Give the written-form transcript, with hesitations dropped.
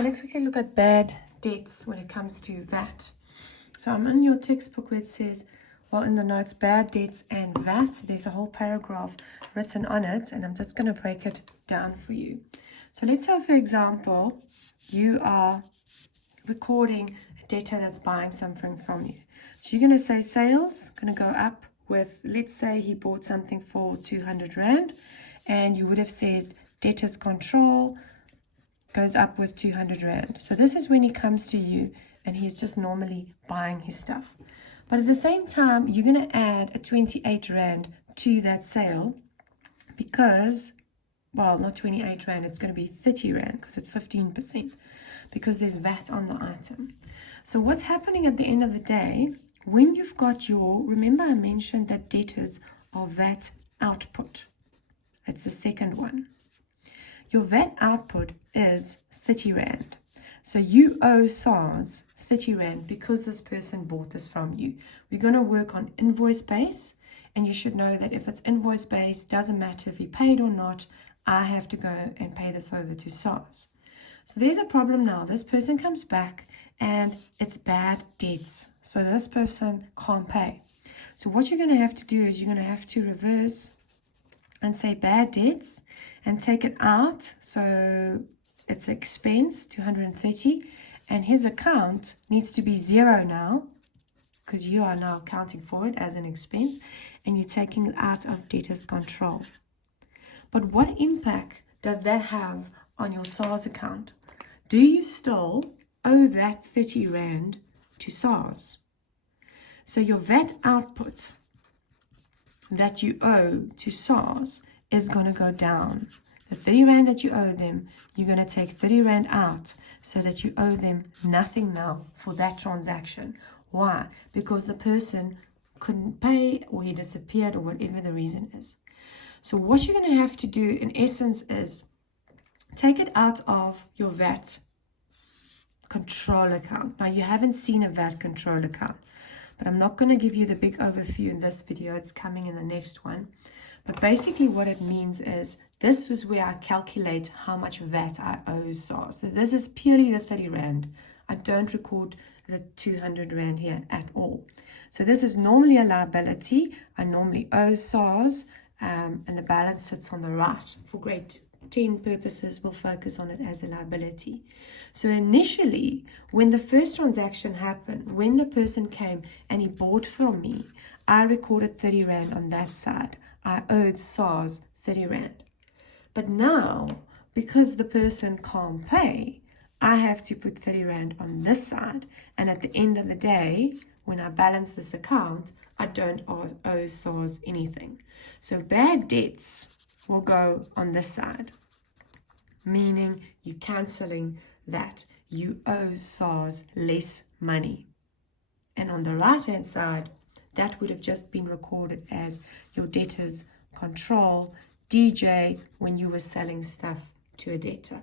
So let's quickly look at bad debts when it comes to VAT. So I'm in your textbook where it says, well, in the notes, bad debts and VAT. There's a whole paragraph written on it, and I'm just going to break it down for you. So let's say, for example, you are recording a debtor that's buying something from you. So you're going to say sales going to go up with, let's say he bought something for 200 Rand, and you would have said debtor's control goes up with 200 Rand. So this is when he comes to you and he's just normally buying his stuff. But at the same time, you're going to add a 28 Rand to that sale because, well, not 28 Rand, it's going to be 30 Rand because it's 15% because there's VAT on the item. So what's happening at the end of the day, when you've got your, remember I mentioned that debtors are VAT output. It's the second one. Your VAT output is 30 Rand. So you owe SARS 30 Rand because this person bought this from you. We're going to work on invoice base, and you should know that if it's invoice base, doesn't matter if he paid or not, I have to go and pay this over to SARS. So there's a problem now. This person comes back and it's bad debts. So this person can't pay. So what you're going to have to do is you're going to have to reverse and say bad debts and take it out. So it's expense 230, and his account needs to be 0 now because you are now accounting for it as an expense, and you're taking it out of debtor's control. But what impact does that have on your SARS account? Do you still owe that 30 Rand to SARS? So your VAT output that you owe to SARS is going to go down. The 30 Rand that you owe them, you're going to take 30 Rand out so that you owe them nothing now for that transaction. Why? Because the person couldn't pay, or he disappeared, or whatever the reason is. So what you're going to have to do in essence is take it out of your VAT control account. Now you haven't seen a VAT control account, but I'm not going to give you the big overview in this video. It's coming in the next one. But basically what it means is this is where I calculate how much VAT I owe SARS. So this is purely the 30 Rand. I don't record the 200 Rand here at all. So this is normally a liability. I normally owe SARS, and the balance sits on the right. For grade 10 purposes, we'll focus on it as a liability. So initially, when the first transaction happened, when the person came and he bought from me, I recorded 30 Rand on that side. I owed SARS 30 Rand. But now, because the person can't pay, I have to put 30 Rand on this side. And at the end of the day, when I balance this account, I don't owe SARS anything. So bad debts will go on this side, meaning you're cancelling that. You owe SARS less money. And on the right-hand side, that would have just been recorded as your debtor's control, DJ, when you were selling stuff to a debtor.